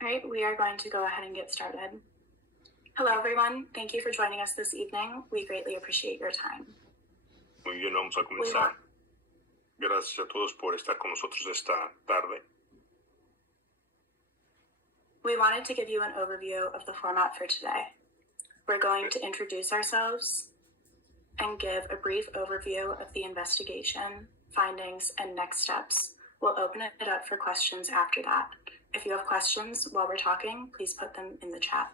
All right, we are going to go ahead and get started. Hello, everyone. Thank you for joining us this evening. We greatly appreciate your time. Muy bien, vamos a comenzar. Gracias a todos por estar con nosotros esta tarde. We wanted to give you an overview of the format for today. We're going to introduce ourselves and give a brief overview of the investigation, findings, and next steps. We'll open it up for questions after that. If you have questions while we're talking, please put them in the chat.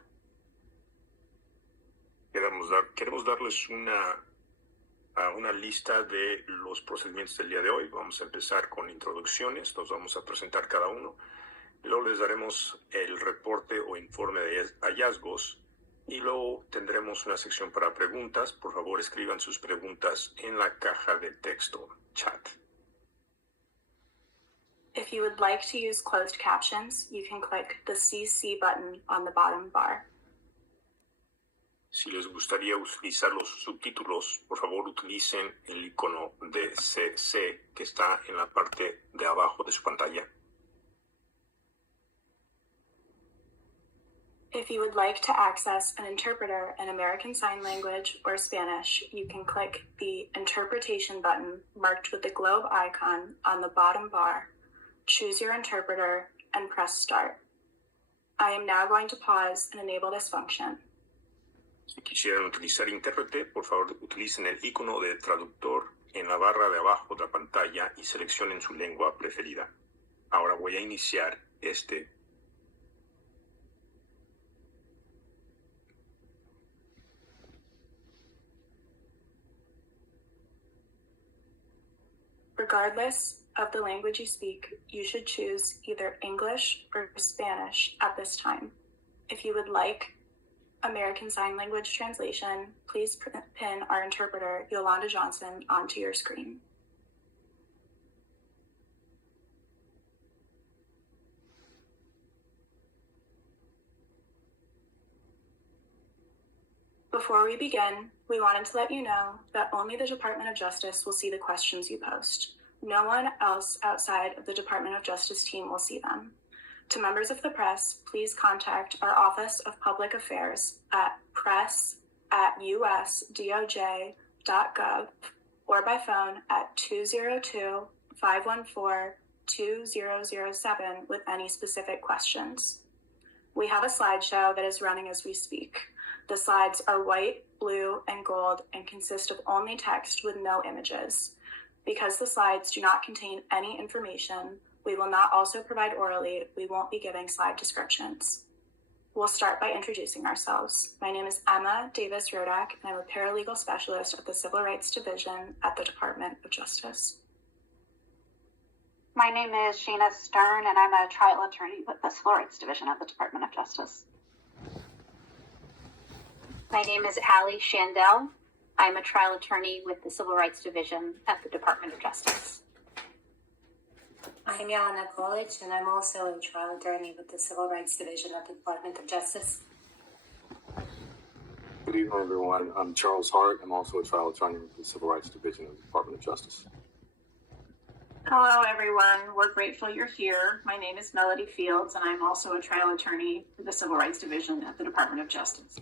Queremos darles una lista de los procedimientos del día de hoy. Vamos a empezar con introducciones, nos vamos a presentar cada uno. Luego les daremos el reporte o informe de hallazgos y luego tendremos una sección para preguntas. Por favor, escriban sus preguntas en la caja de texto, chat. If you would like to use closed captions, you can click the CC button on the bottom bar. Si les gustaría utilizar los subtítulos, por favor utilicen el icono de CC que está en la parte de abajo de su pantalla. If you would like to access an interpreter in American Sign Language or Spanish, you can click the interpretation button marked with the globe icon on the bottom bar, choose your interpreter, and press start. I am now going to pause and enable this function. Si quisieran utilizar intérprete, por favor utilicen el icono de traductor en la barra de abajo de la pantalla y seleccionen su lengua preferida. Ahora voy a iniciar este. Regardless of the language you speak, you should choose either English or Spanish at this time. If you would like American Sign Language translation, please pin our interpreter, Yolanda Johnson, onto your screen. Before we begin, we wanted to let you know that only the Department of Justice will see the questions you post. No one else outside of the Department of Justice team will see them. To members of the press, please contact our Office of Public Affairs at press@usdoj.gov or by phone at 202-514-2007 with any specific questions. We have a slideshow that is running as we speak. The slides are white, blue, and gold and consist of only text with no images. Because the slides do not contain any information, we will not also provide orally. We won't be giving slide descriptions. We'll start by introducing ourselves. My name is Emma Davis-Rodak, and I'm a paralegal specialist at the Civil Rights Division at the Department of Justice. My name is Sheena Stern, and I'm a trial attorney with the Civil Rights Division at the Department of Justice. My name is Allie Shandell. I'm a trial attorney with the Civil Rights Division at the Department of Justice. I'm Yana Kolic, and I'm also a trial attorney with the Civil Rights Division at the Department of Justice. Good evening, everyone. I'm Charles Hart. I'm also a trial attorney with the Civil Rights Division of the Department of Justice. Hello, everyone. We're grateful you're here. My name is Melody Fields, and I'm also a trial attorney with the Civil Rights Division at the Department of Justice.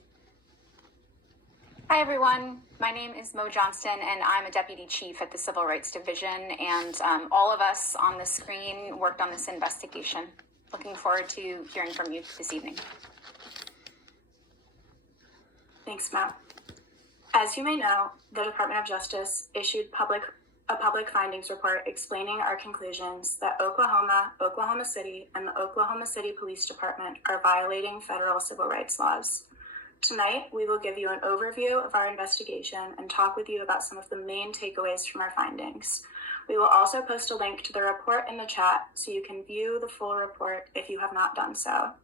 Hi, everyone. My name is Mo Johnston, and I'm a deputy chief at the Civil Rights Division. And all of us on the screen worked on this investigation. Looking forward to hearing from you this evening. Thanks, Matt. As you may know, the Department of Justice issued a public findings report explaining our conclusions that Oklahoma, Oklahoma City, and the Oklahoma City Police Department are violating federal civil rights laws. Tonight, we will give you an overview of our investigation and talk with you about some of the main takeaways from our findings. We will also post a link to the report in the chat so you can view the full report if you have not done so.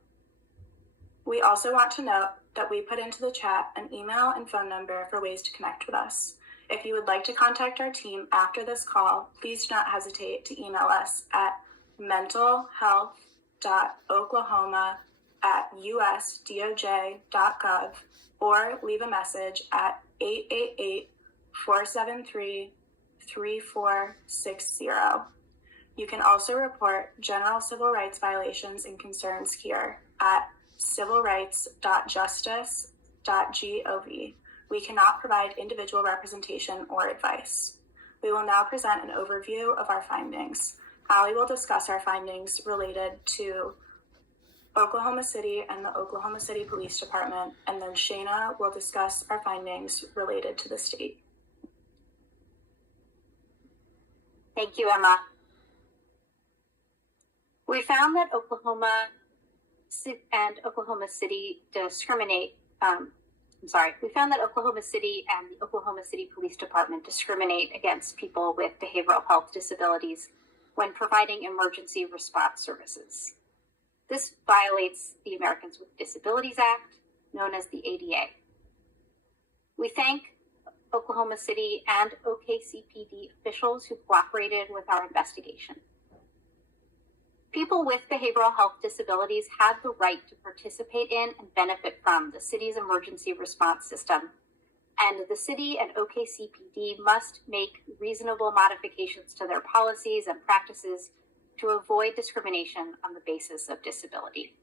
We also want to note that we put into the chat an email and phone number for ways to connect with us. If you would like to contact our team after this call, please do not hesitate to email us at mentalhealth.oklahoma@usdoj.gov or leave a message at 888-473-3460. You can also report general civil rights violations and concerns here. at civilrights.justice.gov. We cannot provide individual representation or advice. We will now present an overview of our findings. Allie will discuss our findings related to Oklahoma City and the Oklahoma City Police Department, and then Shayna will discuss our findings related to the state. Thank you, Emma. We found that Oklahoma and Oklahoma City discriminate. We found that Oklahoma City and the Oklahoma City Police Department discriminate against people with behavioral health disabilities when providing emergency response services. This violates the Americans with Disabilities Act, known as the ADA. We thank Oklahoma City and OKCPD officials who cooperated with our investigation. People with behavioral health disabilities have the right to participate in and benefit from the city's emergency response system, and the city and OKCPD must make reasonable modifications to their policies and practices to avoid discrimination on the basis of disability.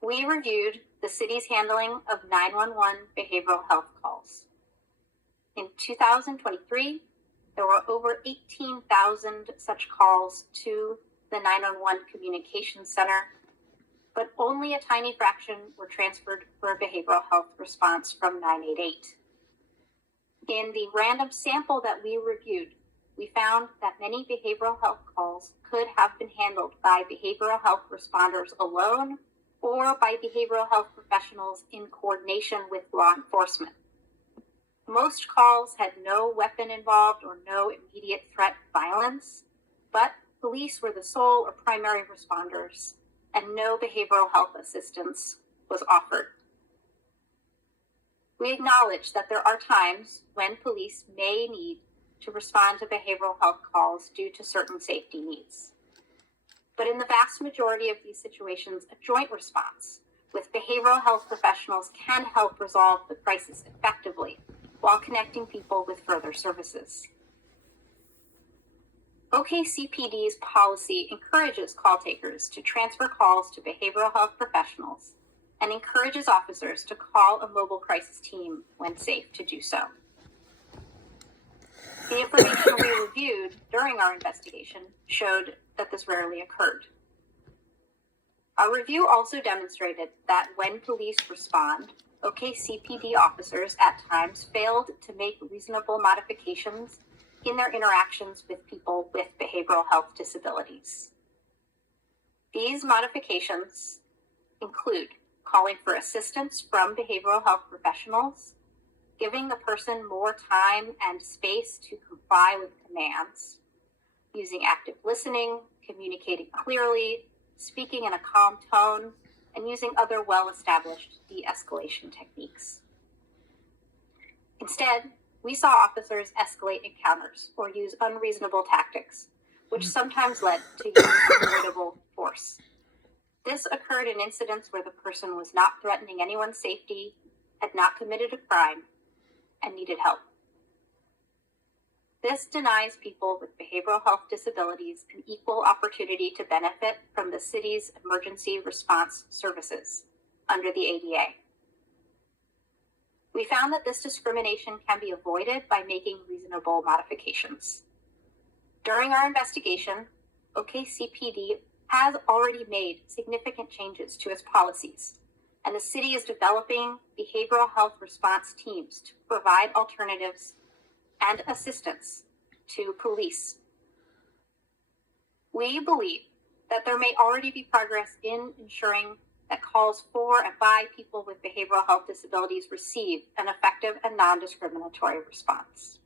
We reviewed the city's handling of 911 behavioral health calls. In 2023, there were over 18,000 such calls to the 911 Communications Center, but only a tiny fraction were transferred for a behavioral health response from 988. In the random sample that we reviewed, we found that many behavioral health calls could have been handled by behavioral health responders alone or by behavioral health professionals in coordination with law enforcement. Most calls had no weapon involved or no immediate threat of violence, but police were the sole or primary responders, and no behavioral health assistance was offered. We acknowledge that there are times when police may need to respond to behavioral health calls due to certain safety needs. But in the vast majority of these situations, a joint response with behavioral health professionals can help resolve the crisis effectively while connecting people with further services. OKCPD's policy encourages call takers to transfer calls to behavioral health professionals and encourages officers to call a mobile crisis team when safe to do so. The information we reviewed during our investigation showed that this rarely occurred. Our review also demonstrated that when police respond, OKCPD officers at times failed to make reasonable modifications in their interactions with people with behavioral health disabilities. These modifications include calling for assistance from behavioral health professionals, giving the person more time and space to comply with commands, using active listening, communicating clearly, speaking in a calm tone, and using other well-established de-escalation techniques. Instead, we saw officers escalate encounters or use unreasonable tactics, which sometimes led to use of unavoidable force. This occurred in incidents where the person was not threatening anyone's safety, had not committed a crime, and needed help. This denies people with behavioral health disabilities an equal opportunity to benefit from the city's emergency response services under the ADA. We found that this discrimination can be avoided by making reasonable modifications. During our investigation, OKCPD has already made significant changes to its policies, and the city is developing behavioral health response teams to provide alternatives and assistance to police. We believe that there may already be progress in ensuring that calls for and by people with behavioral health disabilities receive an effective and non-discriminatory response.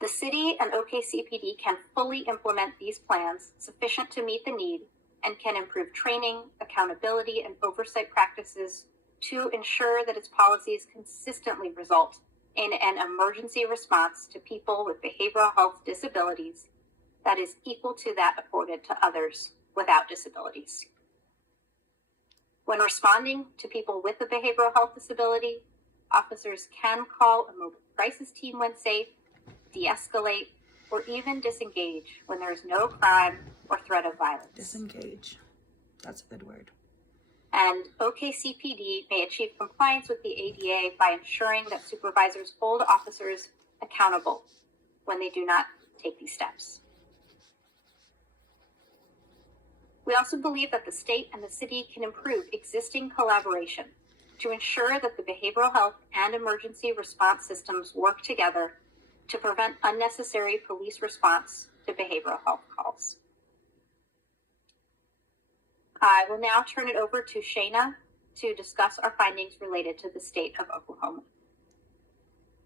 The city and OKCPD can fully implement these plans sufficient to meet the need and can improve training, accountability, and oversight practices to ensure that its policies consistently result in an emergency response to people with behavioral health disabilities that is equal to that afforded to others without disabilities. When responding to people with a behavioral health disability, officers can call a mobile crisis team when safe, de-escalate, or even disengage when there is no crime or threat of violence. Disengage. That's a good word. And OKCPD may achieve compliance with the ADA by ensuring that supervisors hold officers accountable when they do not take these steps. We also believe that the state and the city can improve existing collaboration to ensure that the behavioral health and emergency response systems work together to prevent unnecessary police response to behavioral health calls. I will now turn it over to Shayna to discuss our findings related to the state of Oklahoma.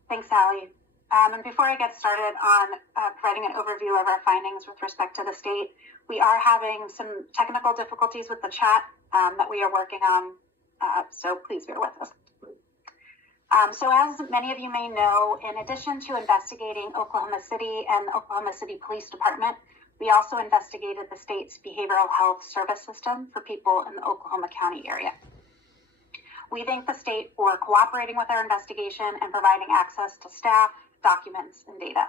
Thanks, Allie. And before I get started on providing an overview of our findings with respect to the state, we are having some technical difficulties with the chat that we are working on, so please bear with us. So as many of you may know, in addition to investigating Oklahoma City and the Oklahoma City Police Department, we also investigated the state's behavioral health service system for people in the Oklahoma County area. We thank the state for cooperating with our investigation and providing access to staff, documents, and data.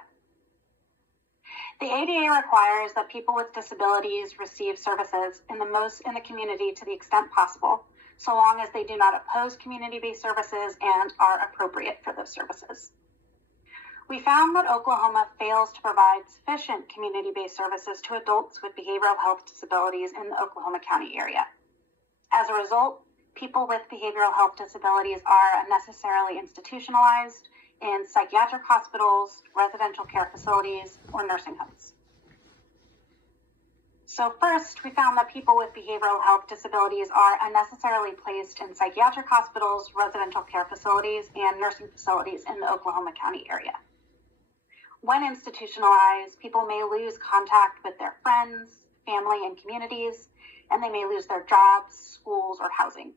The ADA requires that people with disabilities receive services in the community to the extent possible, so long as they do not oppose community-based services and are appropriate for those services. We found that Oklahoma fails to provide sufficient community-based services to adults with behavioral health disabilities in the Oklahoma County area. As a result, people with behavioral health disabilities are unnecessarily institutionalized in psychiatric hospitals, residential care facilities, or nursing homes. So first, we found that people with behavioral health disabilities are unnecessarily placed in psychiatric hospitals, residential care facilities, and nursing facilities in the Oklahoma County area. When institutionalized, people may lose contact with their friends, family, and communities, and they may lose their jobs, schools, or housing.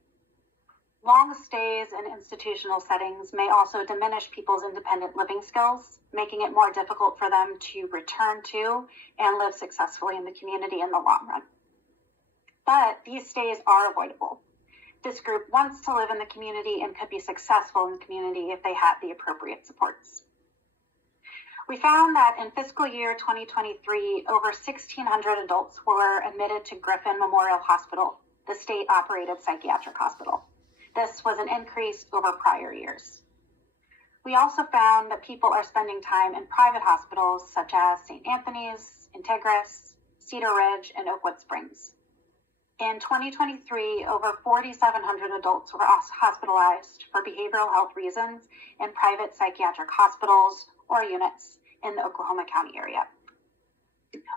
Long stays in institutional settings may also diminish people's independent living skills, making it more difficult for them to return to and live successfully in the community in the long run. But these stays are avoidable. This group wants to live in the community and could be successful in the community if they had the appropriate supports. We found that in fiscal year 2023, over 1,600 adults were admitted to Griffin Memorial Hospital, the state-operated psychiatric hospital. This was an increase over prior years. We also found that people are spending time in private hospitals such as St. Anthony's, Integris, Cedar Ridge, and Oakwood Springs. In 2023, over 4,700 adults were hospitalized for behavioral health reasons in private psychiatric hospitals or units in the Oklahoma County area.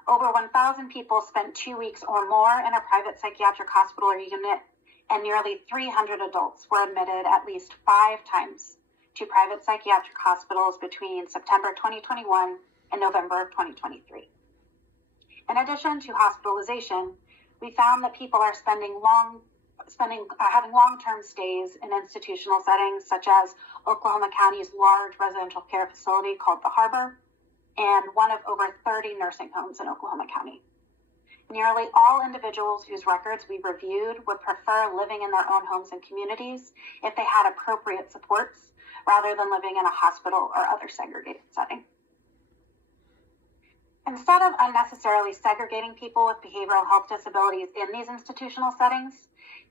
Over 1,000 people spent 2 weeks or more in a private psychiatric hospital or unit, and nearly 300 adults were admitted at least 5 times to private psychiatric hospitals between September 2021 and November 2023. In addition to hospitalization, we found that people are having long-term stays in institutional settings such as Oklahoma County's large residential care facility called the Harbor, and one of over 30 nursing homes in Oklahoma County. Nearly all individuals whose records we reviewed would prefer living in their own homes and communities if they had appropriate supports rather than living in a hospital or other segregated setting. Instead of unnecessarily segregating people with behavioral health disabilities in these institutional settings,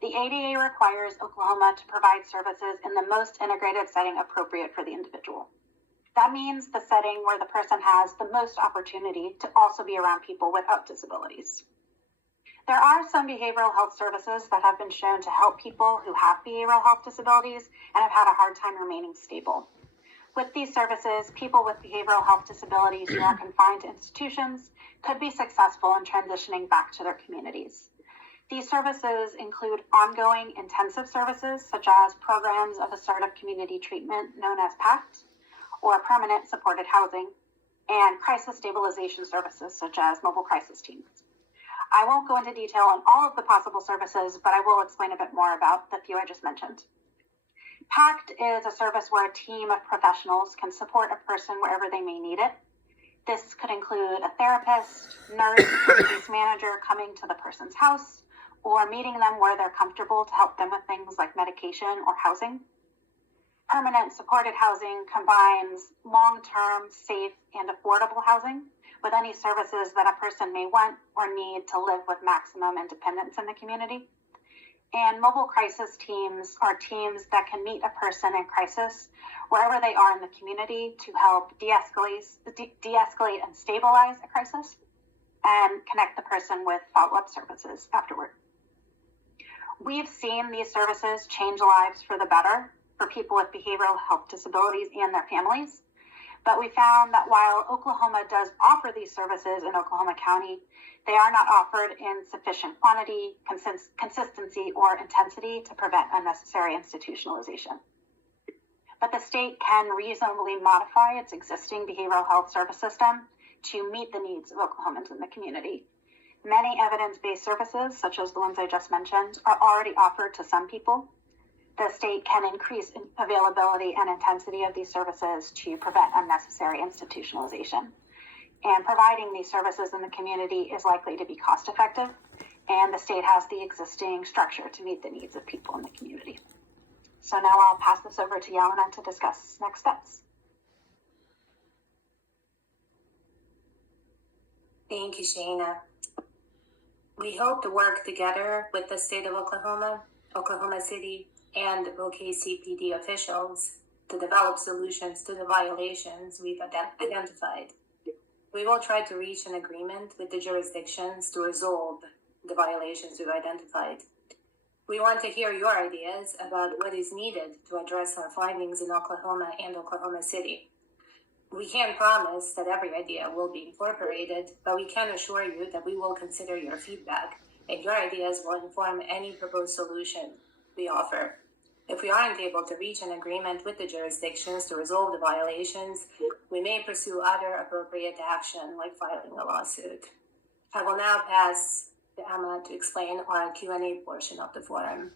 the ADA requires Oklahoma to provide services in the most integrated setting appropriate for the individual. That means the setting where the person has the most opportunity to also be around people without disabilities. There are some behavioral health services that have been shown to help people who have behavioral health disabilities and have had a hard time remaining stable. With these services, people with behavioral health disabilities who are confined to institutions could be successful in transitioning back to their communities. These services include ongoing intensive services, such as programs of assertive community treatment known as PACT, or permanent supported housing, and crisis stabilization services, such as mobile crisis teams. I won't go into detail on all of the possible services, but I will explain a bit more about the few I just mentioned. PACT is a service where a team of professionals can support a person wherever they may need it. This could include a therapist, nurse, or case manager coming to the person's house, or meeting them where they're comfortable to help them with things like medication or housing. Permanent supported housing combines long-term, safe, and affordable housing with any services that a person may want or need to live with maximum independence in the community. And mobile crisis teams are teams that can meet a person in crisis wherever they are in the community to help de-escalate and stabilize a crisis and connect the person with follow-up services afterward. We've seen these services change lives for the better for people with behavioral health disabilities and their families. But we found that while Oklahoma does offer these services in Oklahoma County, they are not offered in sufficient quantity, consistency, or intensity to prevent unnecessary institutionalization. But the state can reasonably modify its existing behavioral health service system to meet the needs of Oklahomans in the community. Many evidence-based services, such as the ones I just mentioned, are already offered to some people. The state can increase availability and intensity of these services to prevent unnecessary institutionalization. And providing these services in the community is likely to be cost effective, and the state has the existing structure to meet the needs of people in the community. So now I'll pass this over to Yelena to discuss next steps. Thank you, Shana. We hope to work together with the state of Oklahoma, Oklahoma City, and OKCPD officials to develop solutions to the violations we've identified. We will try to reach an agreement with the jurisdictions to resolve the violations we've identified. We want to hear your ideas about what is needed to address our findings in Oklahoma and Oklahoma City. We can't promise that every idea will be incorporated, but we can assure you that we will consider your feedback and your ideas will inform any proposed solution we offer. If we aren't able to reach an agreement with the jurisdictions to resolve the violations, we may pursue other appropriate action like filing a lawsuit. I will now pass to Emma to explain our Q&A portion of the forum.